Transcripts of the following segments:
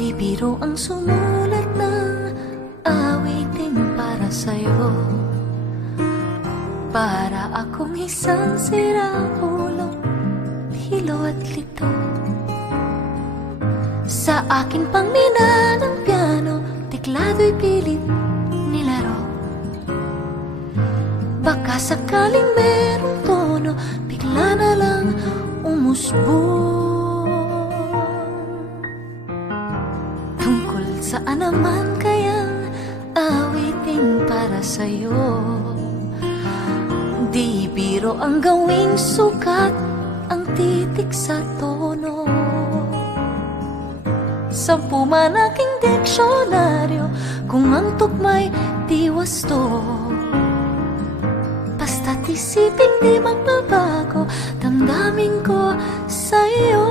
Di biro ang sumulat ng awiting para sa'yo. Para akong isang siraulo, hilo at lito. Sa akin pang mina ng piano, tiklado'y pilit nilaro. Baka sakaling merong tono, bigla na lang umusbong. Tungkol saan naman kayang awiting para sa'yo? Di biro ang gawing sukat, ang titik sa tono. Sampu man aking diksyonaryo, kung ang tugma'y di wasto. Basta't isiping di magbabago, damdamin ko sa'yo.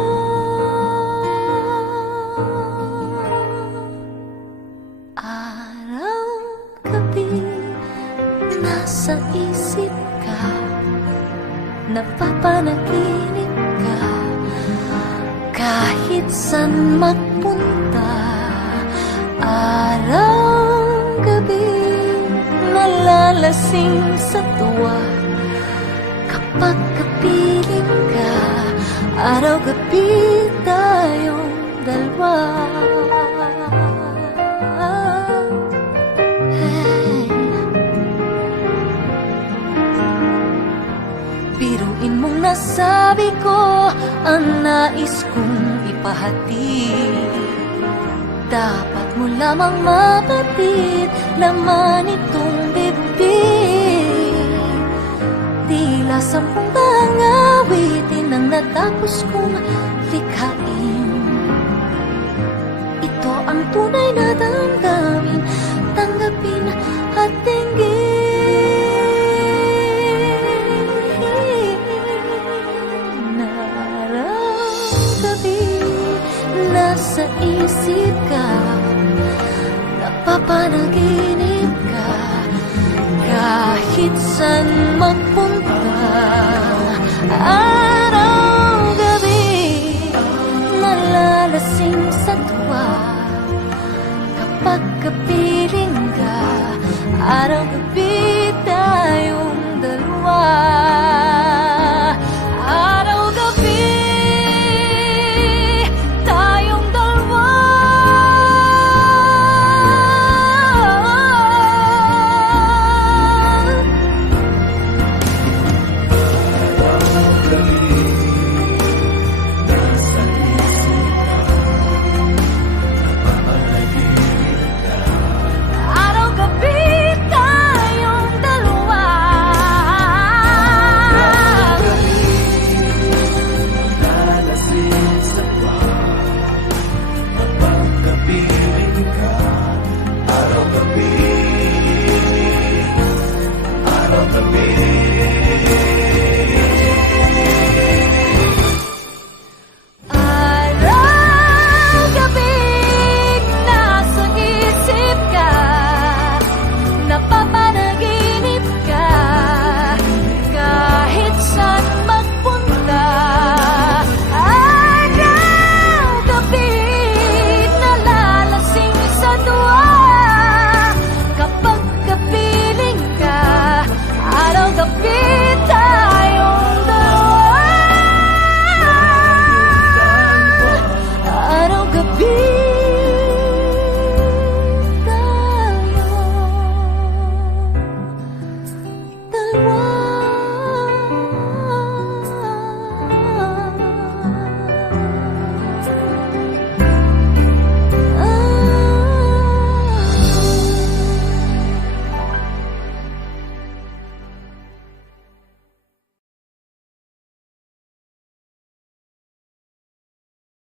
Araw-gabi, nasa isip ka, napapanaginip ka. Kahit saan magpunta, araw-gabi, nalalasing sa tuwa. Kapag kapiling ka, araw-gabi tayong dalawa. Biruin mong nasabi ko ang nais kong ipahatid. Dapat mo lamang mapatid, laman itong bibig. Tila 10 daang awitin ang natapos kong likhain. Ito ang tunay na damdamin, tanggapin at tinggin. Nasa isip ka, napapanaginip ka. Kahit saan magpunta, araw-gabi, nalalasing sa tuwa. Kapag kapiling ka, araw-gabi